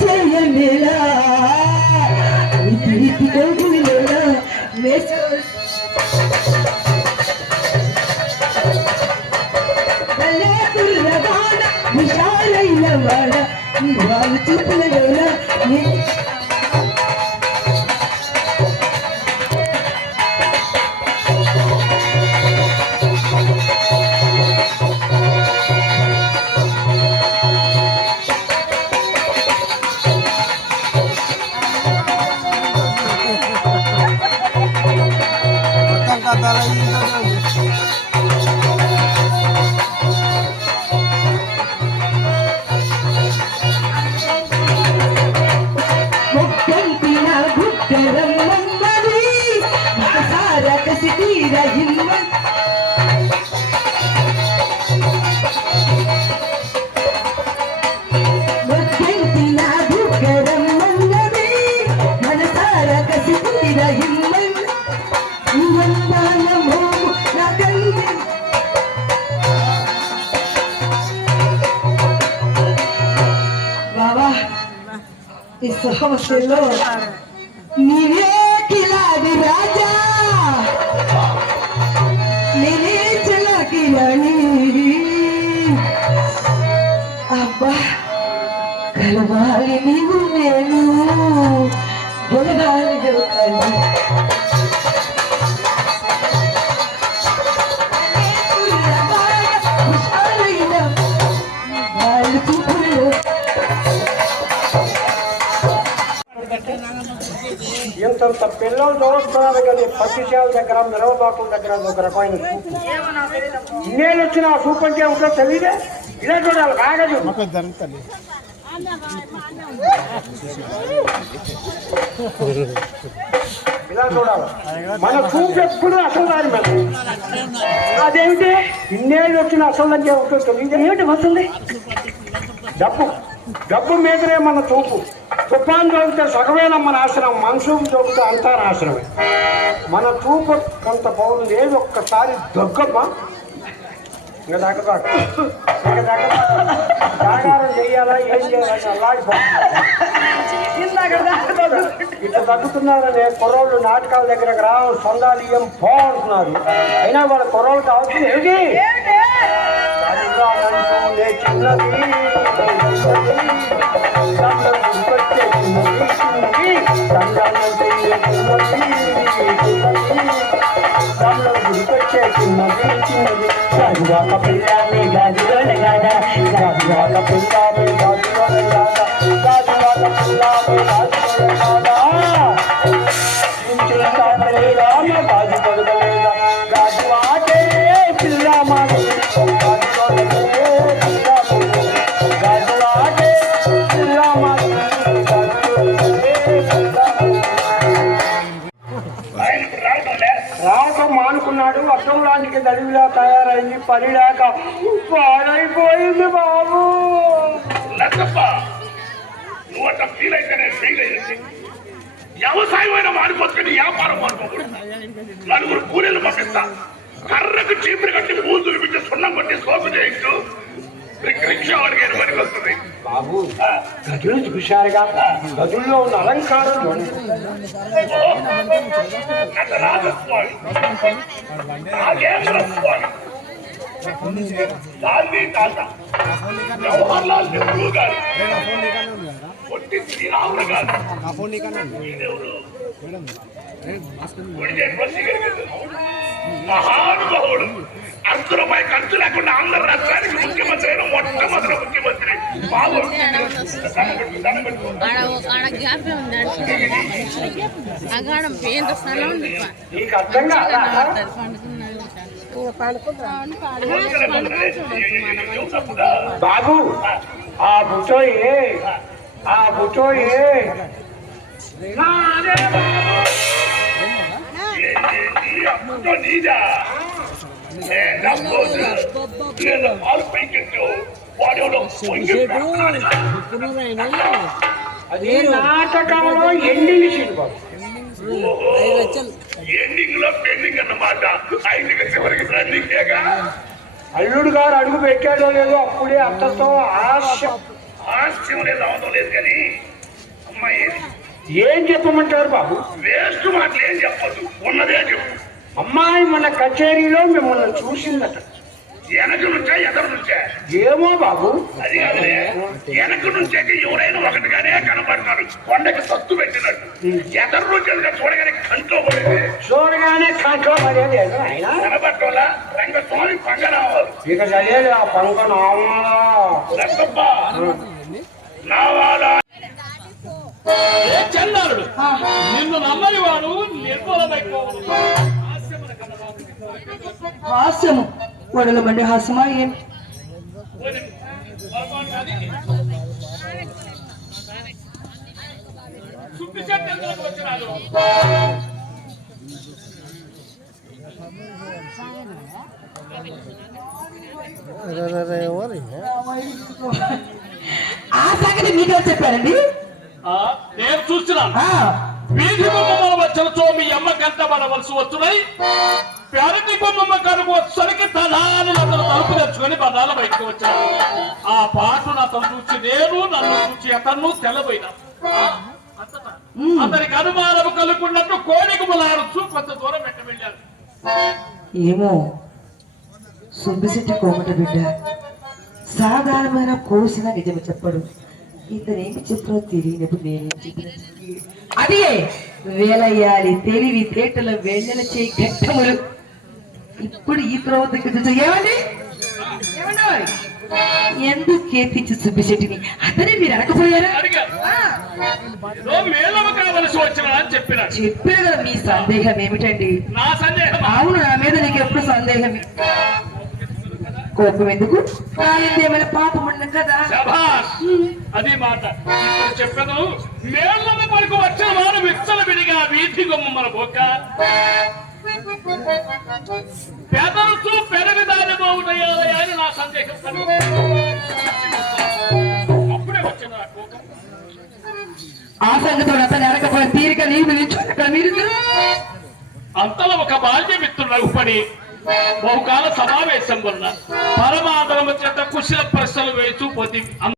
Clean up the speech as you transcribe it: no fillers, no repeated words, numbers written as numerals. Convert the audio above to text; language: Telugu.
చేయలేలా ఇది కోగులేలా కుర్రవాడ విశాలైన వాడ వాళ్ళు చూపులలోనా ఈ సమస్యలో నీవే కిలాడి రాజా నేనే చలాకిలాని అబ్బా కలవాలి నీవు నేను బొలగాలి దొరకాలి ఇంతంత పిల్లలు చూస్తున్నారు కానీ పచ్చిశాల దగ్గర మిరవబాకుల దగ్గర ఒక రకమైన సూపు ఇన్నేళ్ళు వచ్చిన ఆ సూప్ అంటే ఉంటుందో తెలియదే ఇలా చూడాలి కాగదు ఇలా చూడాలి మన సూప్ ఎప్పుడు అసలు దాని మీద అదేమిటి ఇన్నేళ్ళు వచ్చిన అసలు అంటే ఉంటుందో తెలియదు ఏమిటి వస్తుంది డబ్బు మీదనే మన చూపు తుఫాన్ చోగితే సగమేనమ్మ నాశనం మనసూపు చోగితే అంతా నాశనమే మన చూపు కొంత బాగుంది ఏది ఒక్కసారి దగ్గమ్మా ఇంకా జాగారం చెయ్యాలా ఏం చేయాలని అలాగిపోతుంది ఇట్లా తగ్గుతున్నారనే కుర్రోళ్ళు నాటకాల దగ్గరకు రా సొందాలు ఏం బాగుంటున్నారు అయినా వాళ్ళ కుర్రోళ్ళు కావాల్సింది ఏమిటి చిన్నది గుడికొచ్చే చిన్నది చిన్నది గాజువాక పిల్లామే గాజులోనే గాదా గాజువాక పిల్లామే గాజులోనే గాదా గాజువాక పిల్లామే గాజులోనే గాదా రామ గాజు పడగలేదా గాజువాకే పిల్లామా రావటం మానుకున్నాడు అర్థం లాంటికి దడివిలా తయారైంది పని లేక పాడైపోయింది బాబు నువ్వు అట్లా ఫీల్ అయితేనే ఫెయిల్ అయ్యింది వ్యవసాయం అయినా మారిపోతుంది వ్యాపారం మారిపోకూడదు నలుగురు కూలీలు పంపిస్తా కర్రకు చీపురు కట్టి పూలు తులిపించి సున్నం కొట్టి సోపు చేయించు రిక్షా వాడికి పనికి వస్తుంది బాబు గదులు చూశారుగా గదుల్లో ఉన్న అలంకారం రాజస్వామి నాగేశ్వర స్వామి గాంధీ తాత జవహర్లాల్ నెహ్రూ గారు పొట్టి శ్రీరాములు గారు మహానుభావుడు అర్ధులపై ఖర్చు లేకుండా ఆంధ్ర రాష్ట్రానికి ముఖ్యమంత్రి అయిన మొట్టమొదటి ముఖ్యమంత్రి బాబు ఆ బుట్టోయే అది నాటకంలో ఎండింగ్ సీన్ బాబు ఎండింగ్ లో పెండింగ్ అన్నమాట ఐదుగా చివరికి రన్నింగ్ అల్లుడు గారు అడుగు పెట్టాడో లేదో అప్పుడే అత్తతో హాస్యం లేదు అవడం లేదు కానీ అమ్మాయి ఏం చెప్పమంటారు బాబు? వేస్ట్ మాటలు ఏం చెప్పదు, ఉన్నదే చెప్పు. అమ్మాయి మన కచేరీలో మిమ్మల్ని చూసిందట. వెనక నుంచా ఎదరు నుంచా? ఏమో బాబు. అది కాదులే, వెనక నుంచే ఎవరైనా ఒకటిగానే కనపడతారు, కొండకి సత్తు పెట్టినట్టు. ఎదరు నుంచి చూడగానే కంట్లో పడేది, చూడగానే కంట్లో పడేది ఆయన కనపడటంలా రంగస్వామి పంగ రావాలి. ఇక చదివేది ఆ పంక నావాలా చందారుడు నిన్ను నమ్మని వాడు నిర్మూలమైపోవడం. హాస్యము వడలు మండే హాస్యమా ఏం? సుబ్బి చెట్టు ఎందుకు వచ్చినాడు? ఆ సంగతి మీకే చెప్పారండి. నేను చూస్తున్నాను. వీధి బొమ్మల వచ్చినచో మీ అమ్మ గంట పడవలసి వచ్చున్నాయి. పెరటి బొమ్మ కనుక వచ్చరికి తలాలు అతను తలుపు తెచ్చుకొని బదాల బయటకు వచ్చాను. ఆ పాటను అతను చూసి నేను, నన్ను చూసి అతను తెల్లబోయినా. అతనికి అనుమానం కలుగుకున్నట్టు కోడికి ములాడుచు కొంత దూరం వెంట వెళ్ళారు. ఏమో సుబ్బిశెట్టి కోమట బిడ్డ సాధారణమైన కోసిన నిజము చెప్పడు. ఇతనేమి చెప్పినో తెలియనప్పుడు నేనేం చెప్పిన అదే వేలయ్యాలి తెలివి తేటల వెన్నెల చేయి ఘట్టములు. ఇప్పుడు ఈ ప్రవర్తన ఏమండి ఎందుకు కేతించి సుబ్బిశెట్టిని అతనే మీరు అనకపోయారా? మేళమ కావలసి వచ్చినా అని చెప్పినాడు. చెప్పారు కదా, మీ సందేహం ఏమిటండి? నా సందేహం అవును, నా మీద నీకు ఎప్పుడు సందేహమే. కోపం ఎందుకు? ఏమైనా పాపం ఉండదు కదా. అది మాట ఇప్పుడు చెప్పను. మేళ్ళమ వరకు వచ్చిన వారు విచ్చల విడిగా వీధి గొమ్మ మన బొక్క పెదరుచు పెరవి దాని బాగుంటాయని నా సందేహం. అప్పుడే వచ్చిన కోపం. ఆ సంగతి అతను ఎరకపోయిన తీరిక నీవు నిల్చోక మీరు అంతలో ఒక బాల్య మిత్రుడు రఘుపడి బహుకాల సమావేశం వల్ల పరమాదరము చేత కుశల ప్రశ్నలు వేస్తూ పోతే